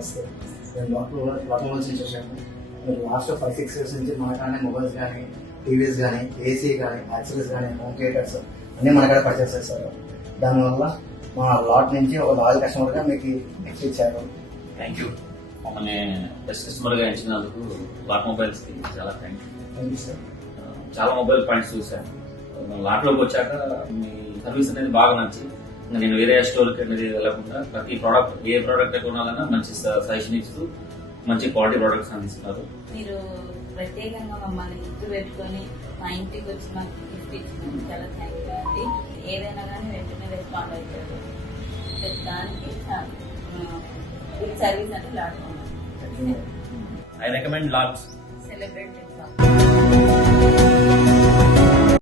నమస్తే. నేను lot mobiles నుంచి వచ్చాను. మీరు లాస్ట్ 5-6 years నుంచి మనకానే మొబైల్స్ కానీ, టీవీస్ కానీ, ఏసీ కానీ, యాక్సరీస్ కానీ, హోమ్ థియేటర్స్ అన్నీ మనకాడ పర్చేస్ చేస్తారు. దానివల్ల మా లాట్ నుంచి ఒక లాయల్ కస్టమర్గా మీకు నెక్స్ట్ ఇచ్చారు. Thank you. మమ్మల్ని బెస్ట్ కస్టమర్గా ఎంచినందుకు లాట్ మొబైల్స్కి చాలా థ్యాంక్ యూ సార్. చాలా మొబైల్ పాయింట్స్ చూసాను. లాట్లోకి వచ్చాక మీ సర్వీస్ అనేది బాగా నచ్చి నేను వేరే స్టోర్కి అనేది వెళ్ళకుండా ప్రతి ప్రోడక్ట్ ఏ ప్రోడక్ట్ కొనాలన్నా మంచి సజెషన్ ఇస్తూ మంచి క్వాలిటీ ప్రోడక్ట్స్ అందిస్తున్నారు. మీరు ప్రత్యేకంగా మమ్మల్ని గుర్తు పెట్టుకొని మా ఇంటికి వచ్చి మాకు గిఫ్ట్ ఇచ్చినందుకు చాలా థ్యాంక్ యూ అండి. ఏదైనా కానీ వెంటనే రెస్పాండ్ అవుతారు. దానికి గుడ్ సర్వీస్ అంటే lot I recommend LADS celebrate